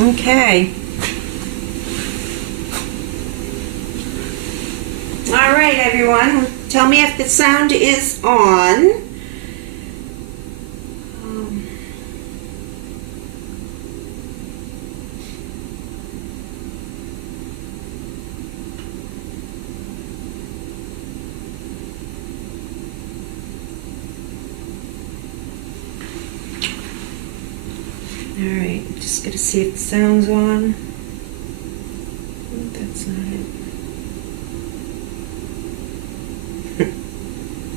Okay. All right, everyone. Tell me if the sound is on. All right, just gotta see if the sound's on. Oh, that's not it.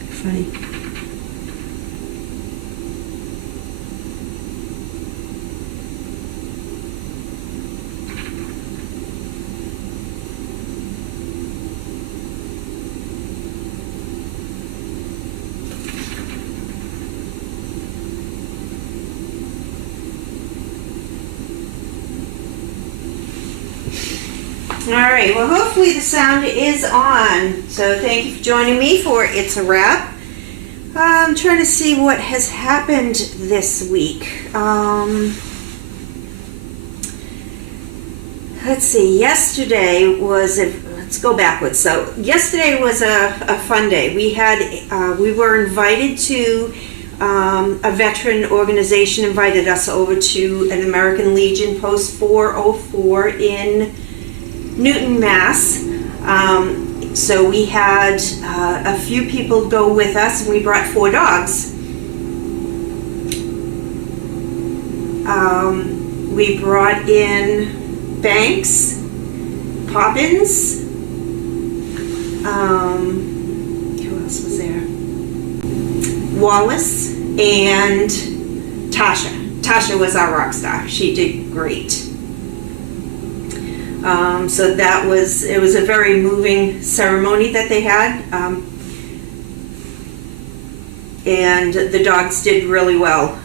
Funny. All right, well, hopefully the sound is on. So thank you for joining me for It's a Wrap. I'm trying to see what has happened this week. Let's see, yesterday was let's go backwards. So yesterday was a fun day. We were invited to, a veteran organization invited us over to an American Legion Post 404 in Newton, Mass. So we had a few people go with us, and we brought 4 dogs. We brought in Banks, Poppins, who else was there? Wallace, and Tasha. Tasha was our rock star. She did great. So it was a very moving ceremony that they had, and the dogs did really well.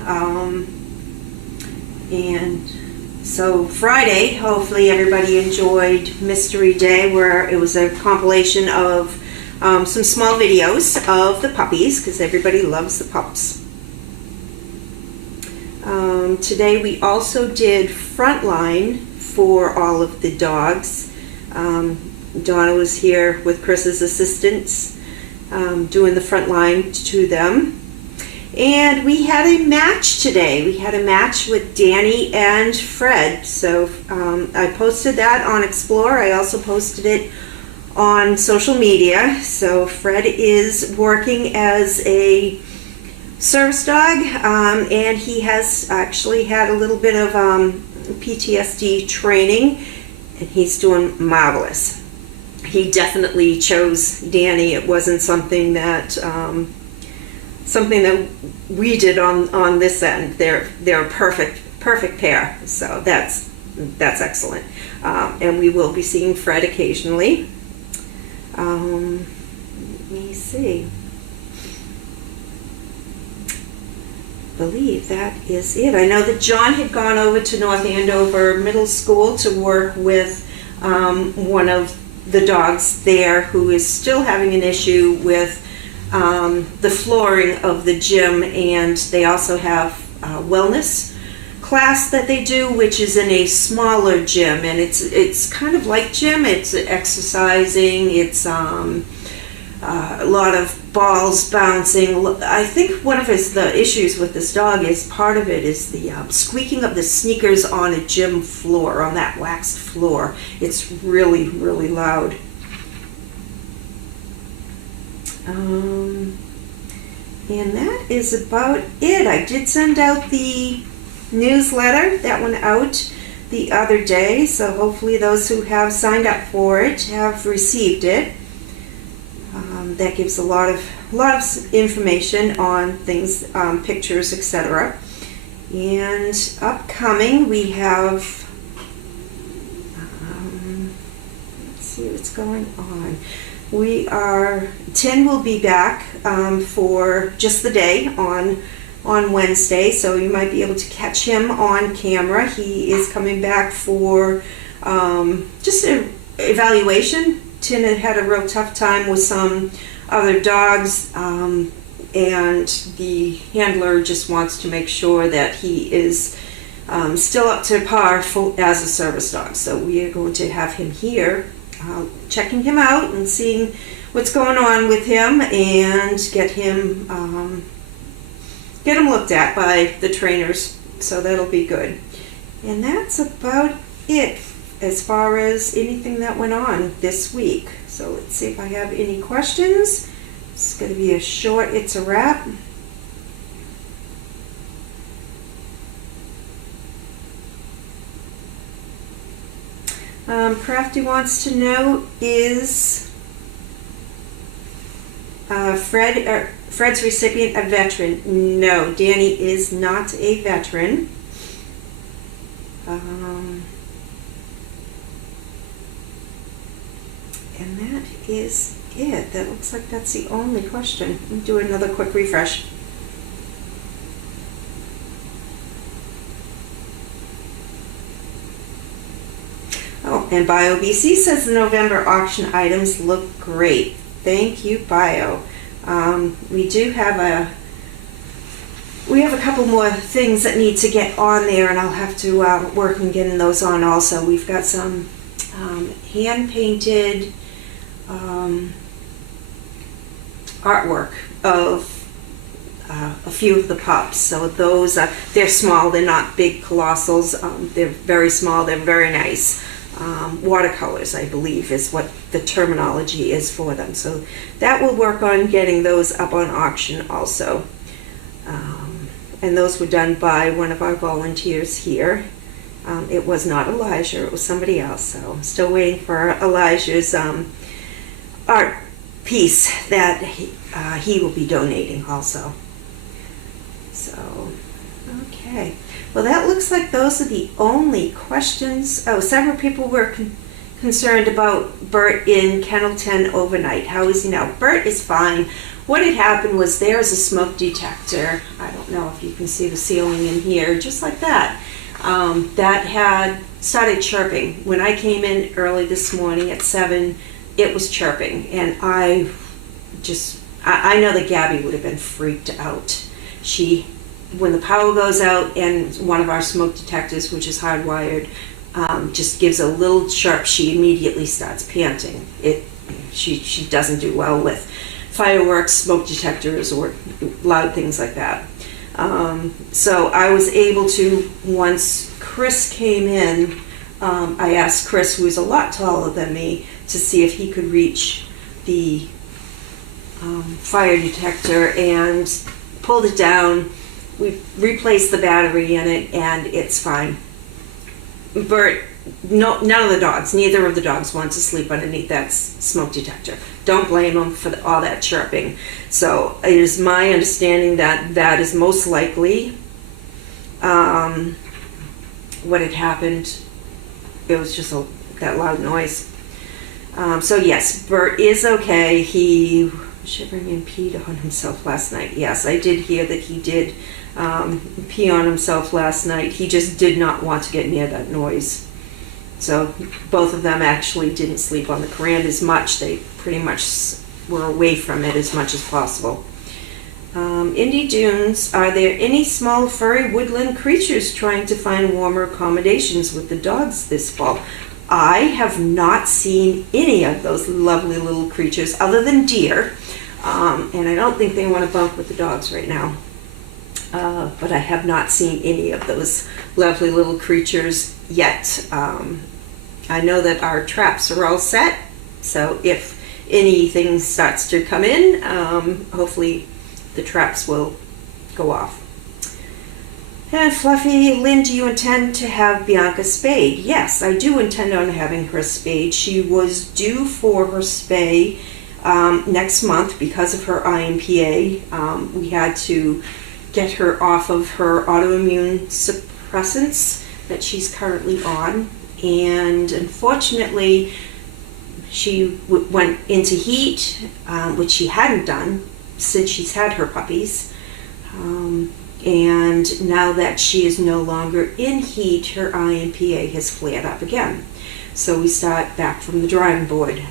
And so Friday, hopefully everybody enjoyed Mystery Day, where it was a compilation of some small videos of the puppies, because everybody loves the pups. Today we also did Frontline for all of the dogs. Donna was here with Chris's assistants, doing the front line to them. And we had a match today. We had a match with Danny and Fred. So I posted that on Explore. I also posted it on social media. So Fred is working as a service dog, and he has actually had a little bit of PTSD training, and he's doing marvelous. He definitely chose Danny. It wasn't something that we did on this end. They're a perfect pair. So that's excellent. And we will be seeing Fred occasionally. Let me see. I believe that is it. I know that John had gone over to North Andover Middle School to work with one of the dogs there, who is still having an issue with the flooring of the gym, and they also have a wellness class that they do, which is in a smaller gym, and it's kind of like gym. It's exercising. It's a lot of balls bouncing. I think one of the issues with this dog is part of it is the squeaking of the sneakers on a gym floor, on that waxed floor. It's really, really loud. And that is about it. I did send out the newsletter, that went out the other day, so hopefully those who have signed up for it have received it. That gives a lot of information on things, pictures, etc. And upcoming we have, let's see what's going on. Tin will be back for just the day on Wednesday, so you might be able to catch him on camera. He is coming back for just an evaluation. Tin had a real tough time with some other dogs, and the handler just wants to make sure that he is still up to par as a service dog. So we are going to have him here, checking him out and seeing what's going on with him, and get him looked at by the trainers. So that'll be good. And that's about it as far as anything that went on this week. So let's see if I have any questions. It's going to be a short, it's a wrap. Crafty wants to know, is Fred's recipient a veteran? No, Danny is not a veteran. And that is it. That looks like that's the only question. Let me do another quick refresh. Oh, and BioBC says the November auction items look great. Thank you, Bio. We do have a couple more things that need to get on there, and I'll have to work on getting those on also. We've got some hand-painted artwork of a few of the pups. So those, they're small, they're not big colossals. They're very small, they're very nice. Watercolors, I believe, is what the terminology is for them. So that will work on getting those up on auction also. And those were done by one of our volunteers here. It was not Elijah, it was somebody else. So I'm still waiting for Elijah's art piece that he will be donating also. So, okay. Well, that looks like those are the only questions. Oh, several people were concerned about Bert in Kennel 10 overnight. How is he now? Bert is fine. What had happened was there's a smoke detector. I don't know if you can see the ceiling in here, just like that. That had started chirping. When I came in early this morning at 7, it was chirping. And I know that Gabby would have been freaked out. When the power goes out and one of our smoke detectors, which is hardwired, just gives a little chirp, she immediately starts panting. She doesn't do well with fireworks, smoke detectors, or loud things like that. So I was able to, once Chris came in, I asked Chris, who is a lot taller than me, to see if he could reach the fire detector, and pulled it down. We replaced the battery in it, and it's fine. Bert, none of the dogs, neither of the dogs want to sleep underneath that smoke detector. Don't blame them for all that chirping. So it is my understanding that that is most likely what had happened. It was just that loud noise. So yes, Bert is okay. He shivering and peed on himself last night. Yes, I did hear that he did pee on himself last night. He just did not want to get near that noise. So both of them actually didn't sleep on the Coran as much. They pretty much were away from it as much as possible. Indy Dunes, are there any small furry woodland creatures trying to find warmer accommodations with the dogs this fall? I have not seen any of those lovely little creatures other than deer. And I don't think they want to bunk with the dogs right now. But I have not seen any of those lovely little creatures yet. I know that our traps are all set, so if anything starts to come in, hopefully the traps will go off. And Fluffy, Lynn, do you intend to have Bianca spayed? Yes, I do intend on having her spayed. She was due for her spay next month because of her IMPA. We had to get her off of her autoimmune suppressants that she's currently on, and unfortunately she went into heat, which she hadn't done since she's had her puppies, and now that she is no longer in heat, her IMPA has flared up again. So we start back from the drawing board.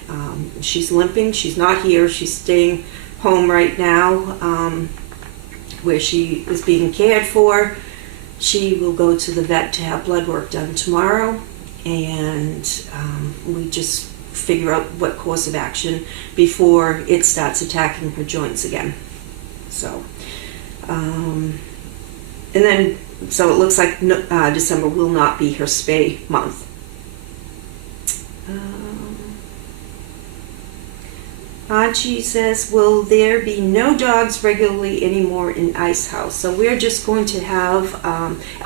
She's limping, she's not here, she's staying home right now, where she is being cared for. She will go to the vet to have blood work done tomorrow, and we just figure out what course of action before it starts attacking her joints again. So, and then, so it looks like December will not be her spay month. Archie says, will there be no dogs regularly anymore in Ice House? So we're just going to have,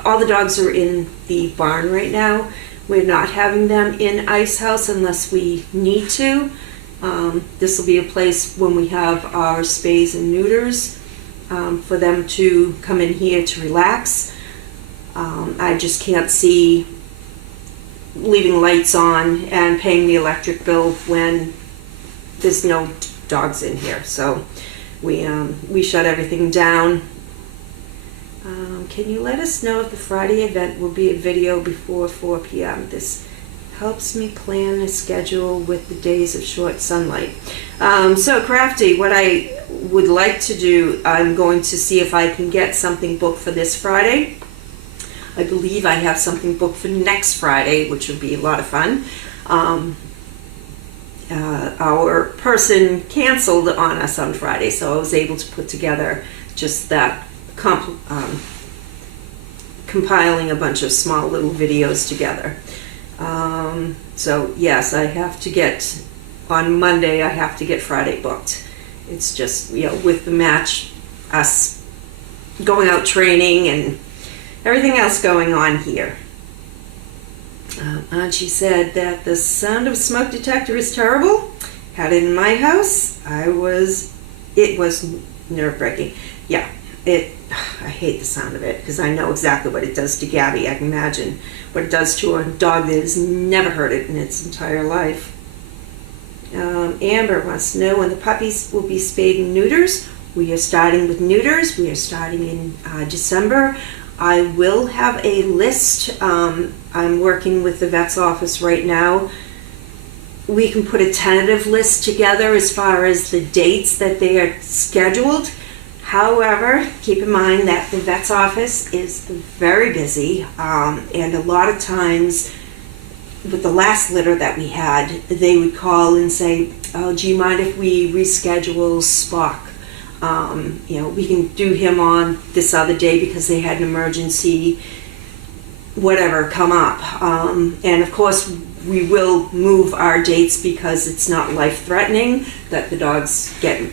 all the dogs are in the barn right now. We're not having them in Ice House unless we need to. This will be a place when we have our spays and neuters for them to come in here to relax. I just can't see leaving lights on and paying the electric bill when there's no dogs in here. So we shut everything down. Can you let us know if the Friday event will be a video before 4 p.m.? This helps me plan a schedule with the days of short sunlight. So Crafty, what I would like to do, I'm going to see if I can get something booked for this Friday. I believe I have something booked for next Friday, which would be a lot of fun. Our person canceled on us on Friday, so I was able to put together just that compiling a bunch of small little videos together. So yes, I have to get, on Monday I have to get Friday booked. It's just, you know, with the match, us going out training and everything else going on here. She said that the sound of a smoke detector is terrible. Had it in my house. It was nerve-wracking. Yeah, I hate the sound of it because I know exactly what it does to Gabby. I can imagine what it does to a dog that has never heard it in its entire life. Amber wants to know when the puppies will be spayed and neuters. We are starting with neuters. We are starting in December. I will have a list. I'm working with the vet's office right now. We can put a tentative list together as far as the dates that they are scheduled. However, keep in mind that the vet's office is very busy, and a lot of times with the last litter that we had, they would call and say, oh, do you mind if we reschedule Spock? You know, we can do him on this other day because they had an emergency, whatever, come up. And of course, we will move our dates because it's not life-threatening that the dogs get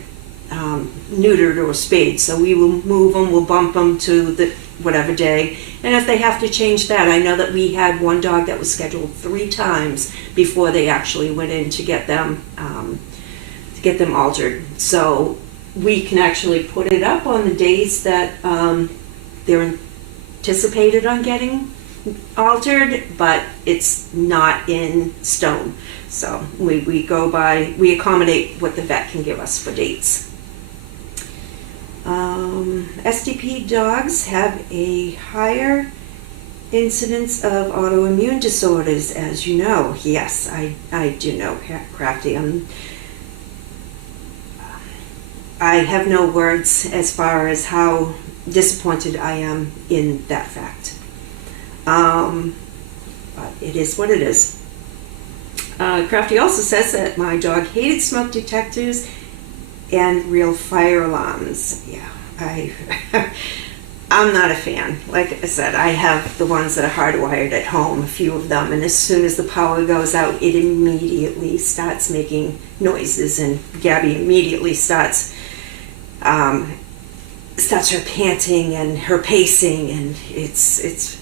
neutered or spayed. So we will move them, we'll bump them to the whatever day. And if they have to change that, I know that we had one dog that was scheduled 3 times before they actually went in to get them altered. So we can actually put it up on the days that they're anticipated on getting altered, but it's not in stone. So we go by, we accommodate what the vet can give us for dates. SDP dogs have a higher incidence of autoimmune disorders, as you know. Yes, I do know, Crafty. I have no words as far as how disappointed I am in that fact. But it is what it is. Crafty also says that my dog hated smoke detectors and real fire alarms. Yeah, I'm not a fan. Like I said, I have the ones that are hardwired at home, a few of them, and as soon as the power goes out, it immediately starts making noises, and Gabby immediately starts her panting and her pacing, and it's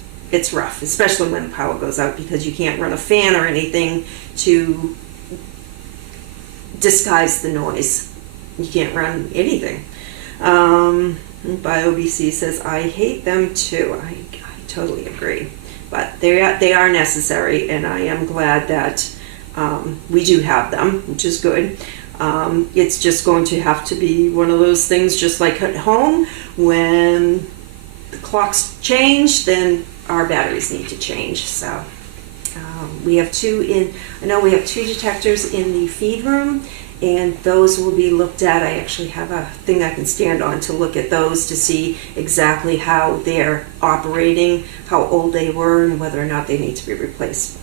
rough, especially when the power goes out, because you can't run a fan or anything to disguise the noise. You can't run anything. BioBC says, I hate them too. I totally agree. But they are necessary, and I am glad that we do have them, which is good. It's just going to have to be one of those things, just like at home, when the clocks change, then our batteries need to change. So we have 2 we have 2 detectors in the feed room, and those will be looked at. I actually have a thing I can stand on to look at those to see exactly how they're operating, how old they were, and whether or not they need to be replaced.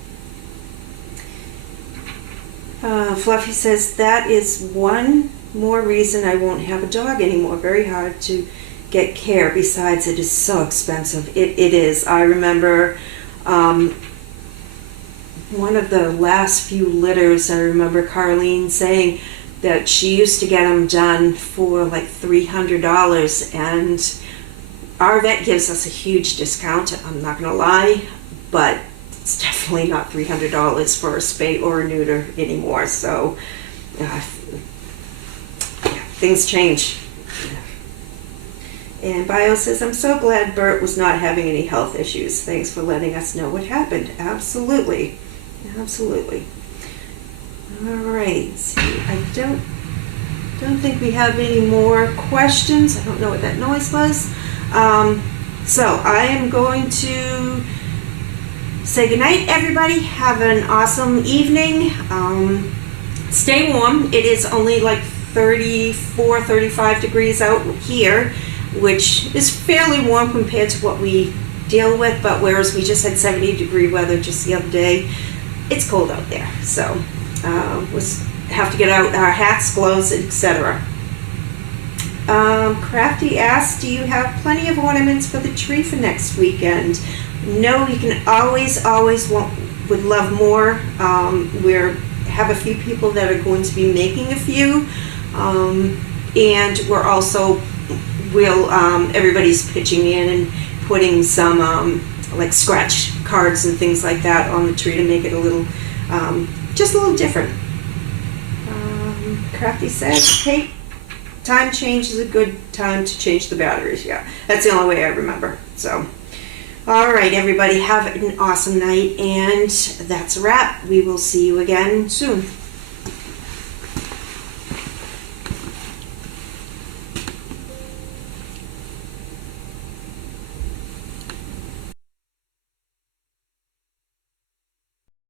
Fluffy says, that is one more reason I won't have a dog anymore. Very hard to get care. Besides, it is so expensive. It is. I remember one of the last few litters, I remember Carlene saying that she used to get them done for like $300, and our vet gives us a huge discount, I'm not going to lie, but it's definitely not $300 for a spay or a neuter anymore. So yeah, things change. And Bio says, I'm so glad Bert was not having any health issues. Thanks for letting us know what happened. Absolutely. Absolutely. All right. See, I don't think we have any more questions. I don't know what that noise was. So I am going to say goodnight, everybody. Have an awesome evening. Stay warm. It is only like 34, 35 degrees out here, which is fairly warm compared to what we deal with, but whereas we just had 70-degree weather just the other day, it's cold out there. So we'll have to get out our hats, gloves, etc. Crafty asks, do you have plenty of ornaments for the tree for next weekend? No, you can always would love more. We have a few people that are going to be making a few, and we're also everybody's pitching in and putting some like scratch cards and things like that on the tree to make it a little, just a little different. Crafty says, hey, time change is a good time to change the batteries. Yeah, that's the only way I remember. So, all right, everybody, have an awesome night, and that's a wrap. We will see you again soon.